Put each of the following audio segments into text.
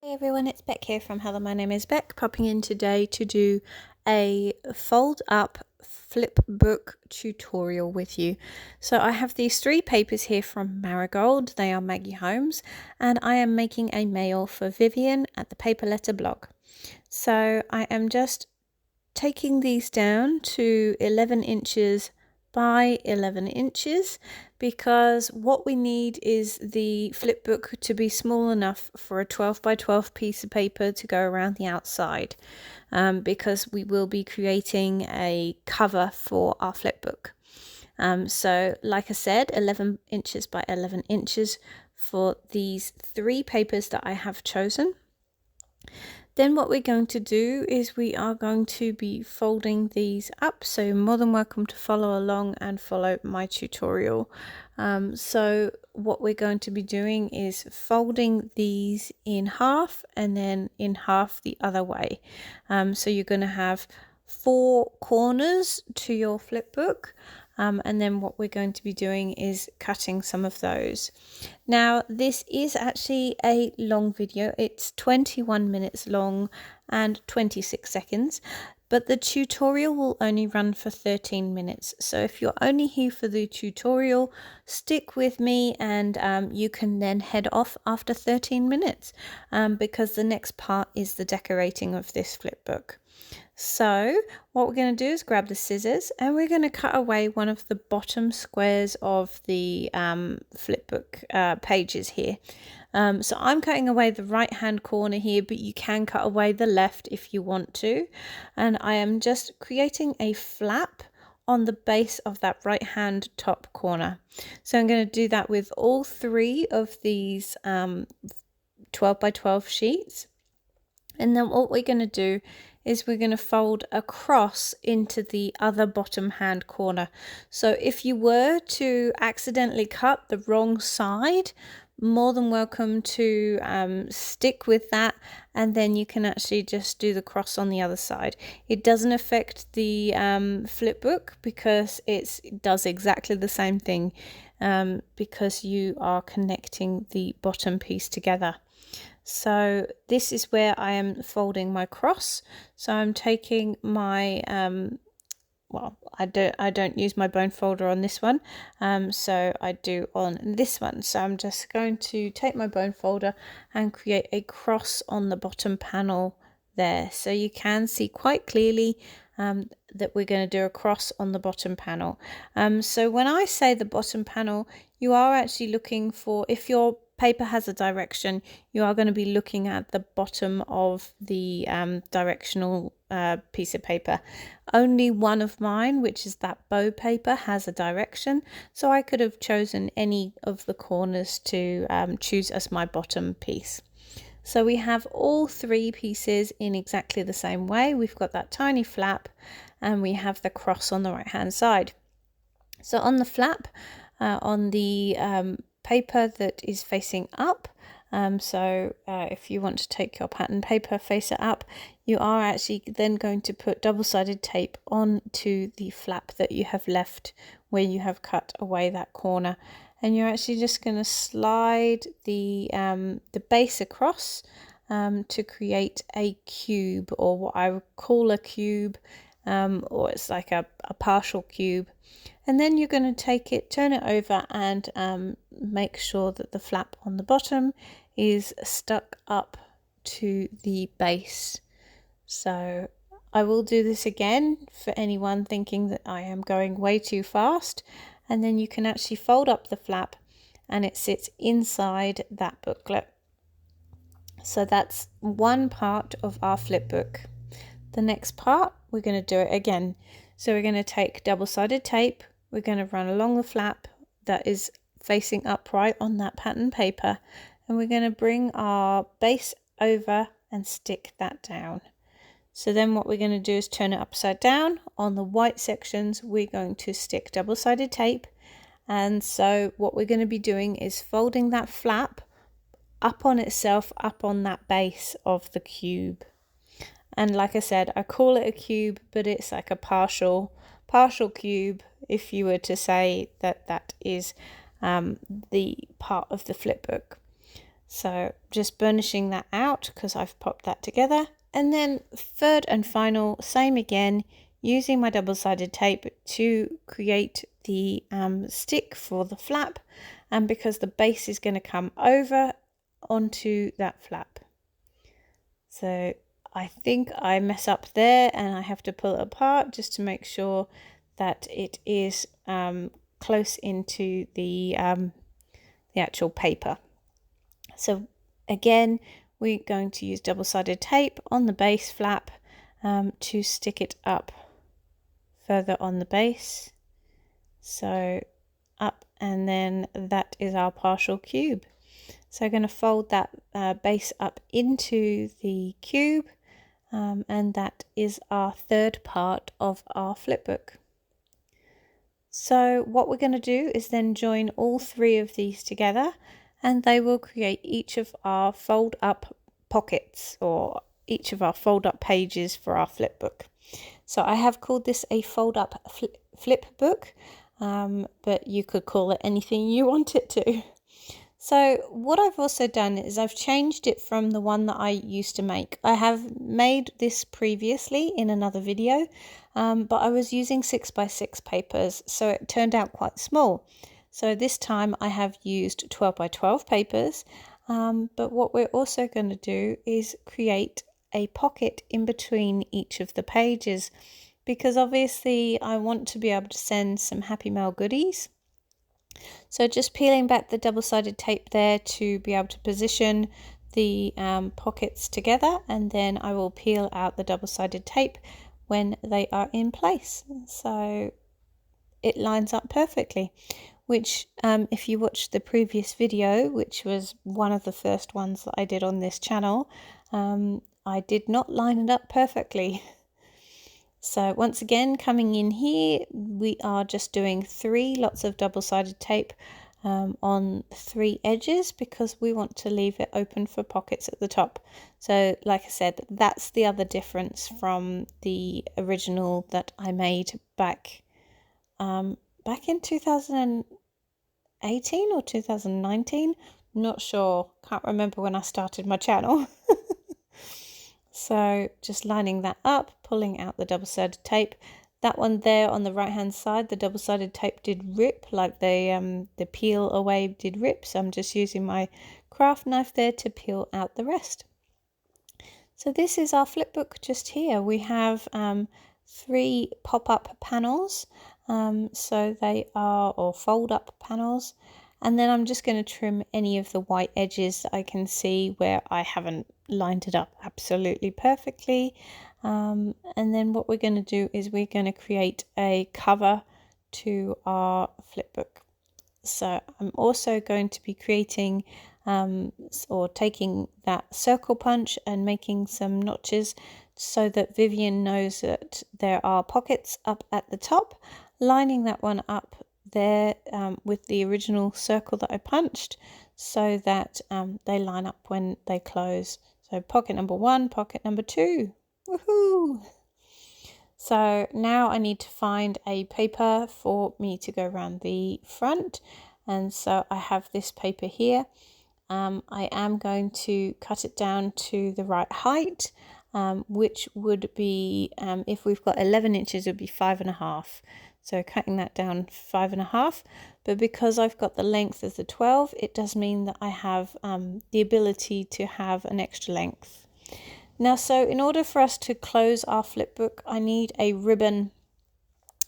Hey everyone, it's Beck here from Hello, my name is Beck, popping in today to do a fold up flipbook tutorial with you. So I have these 3 papers here from Marigold. They are Maggie Holmes, and I am making a mail for Vivian at the Paper Letter blog. So I am just taking these down to 11 inches by 11 inches because what we need is the flipbook to be small enough for a 12 by 12 piece of paper to go around the outside, because we will be creating a cover for our flipbook. So like I said, 11 inches by 11 inches for these 3 papers that I have chosen. Then what we're going to do is we are going to be folding these up, so you're more than welcome to follow along and follow my tutorial. So what we're going to be doing is folding these in half and then in half the other way. So you're going to have 4 corners to your flipbook. And then what we're going to be doing is cutting some of those. Now this is actually a long video. It's 21 minutes long and 26 seconds, but the tutorial will only run for 13 minutes. So if you're only here for the tutorial, stick with me, and you can then head off after 13 minutes, because the next part is the decorating of this flipbook. So what we're going to do is grab the scissors and we're going to cut away one of the bottom squares of the flipbook pages here. So I'm cutting away the right hand corner here, but you can cut away the left if you want to. And I am just creating a flap on the base of that right hand top corner. So I'm going to do that with all 3 of these 12 by 12 sheets. And then what we're going to do is we're going to fold across into the other bottom hand corner. So if you were to accidentally cut the wrong side, more than welcome to stick with that, and then you can actually just do the cross on the other side. It doesn't affect the flipbook because it does exactly the same thing, because you are connecting the bottom piece together. So this is where I am folding my cross. So I'm taking my well, I don't use my bone folder on this one, so I do on this one. So I'm just going to take my bone folder and create a cross on the bottom panel there. So you can see quite clearly that we're going to do a cross on the bottom panel. So when I say the bottom panel, you are actually looking for, if your paper has a direction, you are going to be looking at the bottom of the directional piece of paper. Only one of mine, which is that bow paper, has a direction, so I could have chosen any of the corners to choose as my bottom piece. So we have all 3 pieces in exactly the same way. We've got that tiny flap and we have the cross on the right hand side. So on the flap, on the paper that is facing up, if you want to take your pattern paper, face it up, you are actually then going to put double-sided tape onto the flap that you have left where you have cut away that corner, and you're actually just going to slide the base across to create a cube, or what I would call a cube, or it's like a partial cube. And then you're going to take it, turn it over, and make sure that the flap on the bottom is stuck up to the base. So I will do this again for anyone thinking that I am going way too fast. And then you can actually fold up the flap and it sits inside that booklet. So that's one part of our flipbook. The next part, we're going to do it again. So we're going to take double-sided tape, we're going to run along the flap that is facing upright on that pattern paper, and we're going to bring our base over and stick that down. So then what we're going to do is turn it upside down. On the white sections, we're going to stick double-sided tape. And so what we're going to be doing is folding that flap up on itself, up on that base of the cube. And like I said, I call it a cube, but it's like a partial cube, if you were to say that that is the part of the flipbook. So just burnishing that out because I've popped that together. And then third and final, same again, using my double-sided tape to create the stick for the flap, and because the base is going to come over onto that flap. So I think I mess up there and I have to pull it apart just to make sure that it is close into the actual paper. So again, we're going to use double-sided tape on the base flap to stick it up further on the base. So up, and then that is our partial cube. So I'm going to fold that base up into the cube, and that is our third part of our flipbook. So what we're going to do is then join all three of these together, and they will create each of our fold up pockets, or each of our fold up pages for our flipbook. So I have called this a fold up flipbook, but you could call it anything you want it to. So what I've also done is I've changed it from the one that I used to make. I have made this previously in another video, but I was using 6x6 papers, so it turned out quite small. So this time I have used 12x12 papers, but what we're also going to do is create a pocket in between each of the pages, because obviously I want to be able to send some Happy Mail goodies. So just peeling back the double-sided tape there to be able to position the pockets together, and then I will peel out the double-sided tape when they are in place. So it lines up perfectly, which if you watched the previous video, which was one of the first ones that I did on this channel, I did not line it up perfectly. So once again, coming in here, we are just doing 3 lots of double-sided tape on 3 edges, because we want to leave it open for pockets at the top. So like I said, that's the other difference from the original that I made back in 2018 or 2019. Not sure, can't remember when I started my channel. So just lining that up, pulling out the double-sided tape. That one there on the right hand side, the double-sided tape did rip, like the peel away did rip. So I'm just using my craft knife there to peel out the rest. So this is our flipbook just here. We have 3 pop-up panels. So they are, or fold-up panels. And then I'm just going to trim any of the white edges that I can see where I haven't lined it up absolutely perfectly. And then what we're going to do is we're going to create a cover to our flipbook. So I'm also going to be creating or taking that circle punch and making some notches so that Vivian knows that there are pockets up at the top, lining that one up there with the original circle that I punched, so that they line up when they close. So pocket number 1, pocket number 2. Woohoo! So now I need to find a paper for me to go around the front, and so I have this paper here. I am going to cut it down to the right height, which would be, if we've got 11 inches, it would be 5.5. So cutting that down 5.5, but because I've got the length of the 12, it does mean that I have the ability to have an extra length. Now, so in order for us to close our flipbook, I need a ribbon.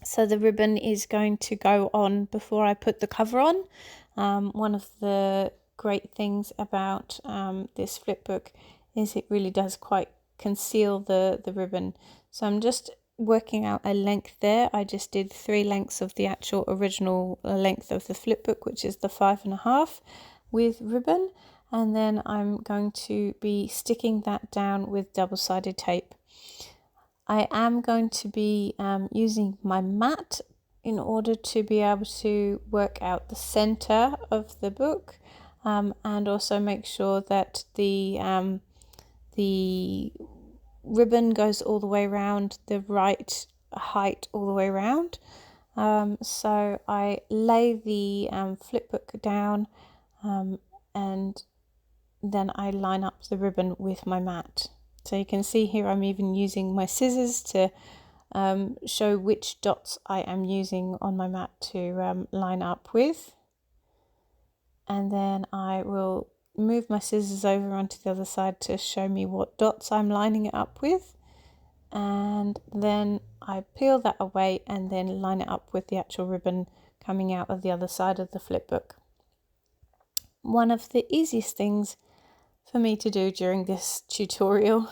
So the ribbon is going to go on before I put the cover on. One of the great things about this flipbook is it really does quite conceal the ribbon. So I'm just working out a length there. I just did 3 lengths of the actual original length of the flipbook, which is the 5.5 with ribbon, and then I'm going to be sticking that down with double-sided tape. I am going to be using my mat in order to be able to work out the center of the book, and also make sure that the ribbon goes all the way around the right height all the way around. So I lay the flipbook down and then I line up the ribbon with my mat. So you can see here I'm even using my scissors to show which dots I am using on my mat to line up with. And then I will move my scissors over onto the other side to show me what dots I'm lining it up with. And then I peel that away and then line it up with the actual ribbon coming out of the other side of the flipbook. One of the easiest things for me to do during this tutorial.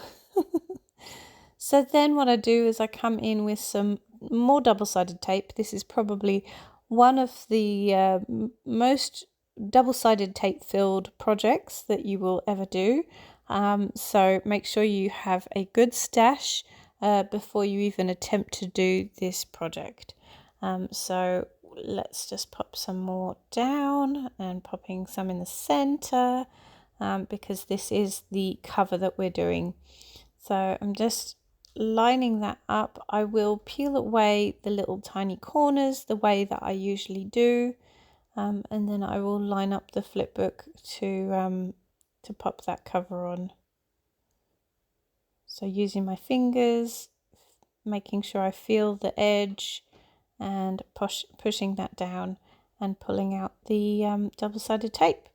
So then what I do is I come in with some more double-sided tape. This is probably one of the most double-sided tape filled projects that you will ever do. So make sure you have a good stash before you even attempt to do this project. So let's just pop some more down and popping some in the center because this is the cover that we're doing. So I'm just lining that up. I will peel away the little tiny corners the way that I usually do, and then I will line up the flipbook to pop that cover on. So using my fingers, making sure I feel the edge and pushing that down and pulling out the double-sided tape.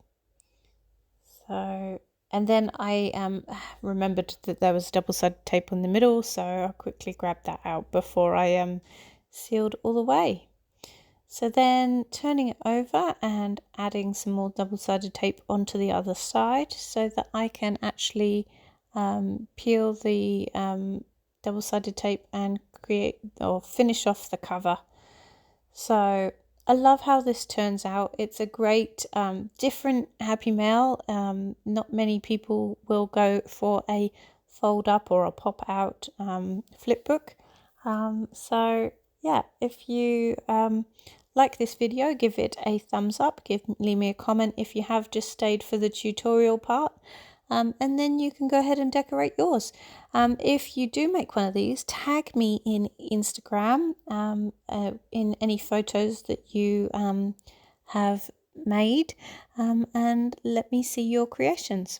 So, and then I remembered that there was double-sided tape on the middle, so I quickly grabbed that out before I sealed all the way. So then turning it over and adding some more double-sided tape onto the other side so that I can actually peel the double-sided tape and create or finish off the cover. So I love how this turns out. It's a great different Happy Mail. Not many people will go for a fold up or a pop out flipbook. So yeah, if you like this video, give it a thumbs up, leave me a comment if you have just stayed for the tutorial part. And then you can go ahead and decorate yours. If you do make one of these, tag me in Instagram in any photos that you have made and let me see your creations.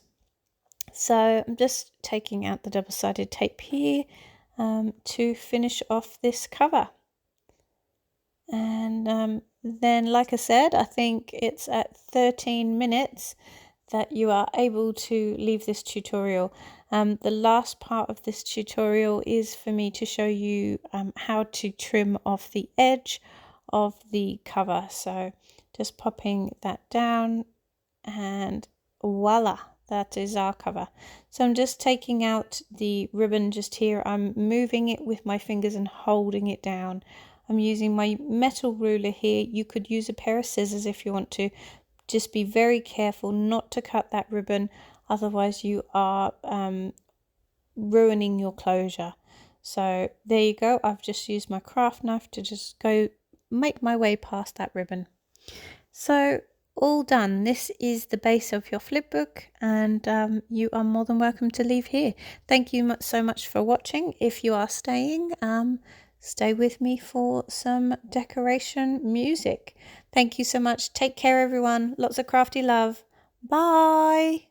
So I'm just taking out the double-sided tape here to finish off this cover. And then, like I said, I think it's at 13 minutes that you are able to leave this tutorial. The last part of this tutorial is for me to show you how to trim off the edge of the cover. So just popping that down and voila, that is our cover. So I'm just taking out the ribbon just here. I'm moving it with my fingers and holding it down. I'm using my metal ruler here. You could use a pair of scissors if you want to. Just be very careful not to cut that ribbon, otherwise you are ruining your closure. So there you go. I've just used my craft knife to just go make my way past that ribbon. So all done. This is the base of your flipbook, and you are more than welcome to leave here. Thank you so much for watching. If you are staying, stay with me for some decoration music. Thank you so much. Take care, everyone. Lots of crafty love. Bye.